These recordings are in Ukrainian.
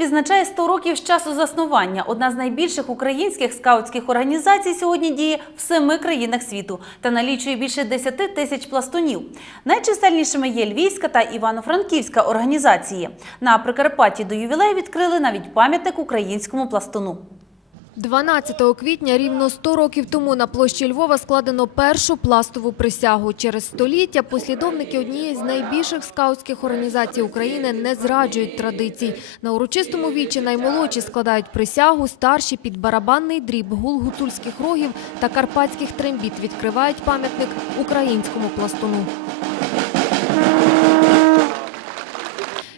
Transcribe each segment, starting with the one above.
відзначає 100 років з часу заснування. Одна з найбільших українських скаутських організацій сьогодні діє в семи країнах світу та налічує більше 10 тисяч пластунів. Найчисельнішими є Львівська та Івано-Франківська організації. На Прикарпатті до ювілею відкрили навіть пам'ятник українському пластуну. 12 квітня рівно 100 років тому на площі Львова складено першу пластову присягу. Через століття послідовники однієї з найбільших скаутських організацій України не зраджують традицій. На урочистому вічі наймолодші складають присягу, старші під барабанний дріб, гул гуцульських рогів та карпатських трембіт відкривають пам'ятник українському пластуну.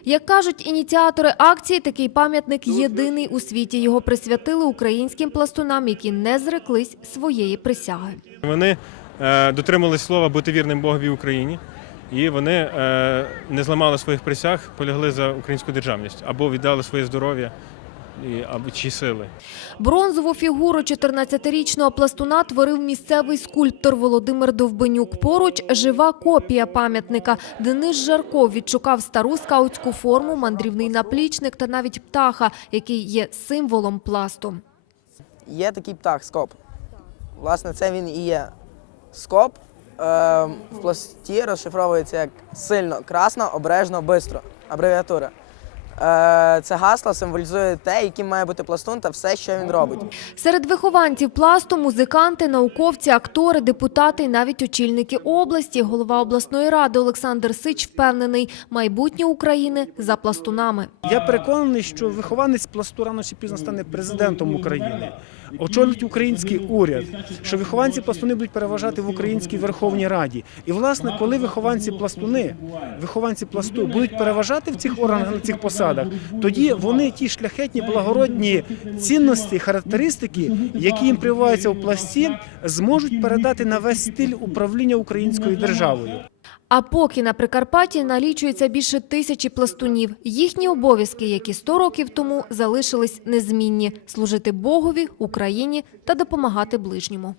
Як кажуть ініціатори акції, такий пам'ятник єдиний у світі. Його присвятили українським пластунам, які не зреклись своєї присяги. Вони е, дотримались слова бути вірним Богові Україні, і вони е, не зламали своїх присяг, полягли за українську державність або віддали своє здоров'я чи сили. Бронзову фігуру 14-річного пластуна творив місцевий скульптор Володимир Довбенюк. Поруч жива копія пам'ятника. Денис Жарков відшукав стару скаутську форму, мандрівний наплічник та навіть птаха, який є символом пласту. Є такий птах скоп. Власне, це він і є скоп. Е, в пласті розшифровується як сильно, красно, обережно, бистро. Абревіатура. Е, це гасло символізує те, яким має бути пластун та все, що він робить. Серед вихованців пласту музиканти, науковці, актори, депутати і навіть очільники області. Голова обласної ради Олександр Сич впевнений, майбутнє України за пластунами. Я переконаний, що вихованець пласту рано чи пізно стане президентом України, очолить український уряд, що вихованці пластуни будуть переважати в українській Верховній Раді. І власне, коли вихованці пластуни, вихованці пласту будуть переважати в цих органах на цих посадах, тоді вони ті шляхетні благородні цінності, характеристики, які їм прививаються в пласті, зможуть передати на весь стиль управління українською державою. А поки на Прикарпатті налічується більше тисячі пластунів. Їхні обов'язки, які 100 років тому залишились незмінні – служити Богові, Україні та допомагати ближньому.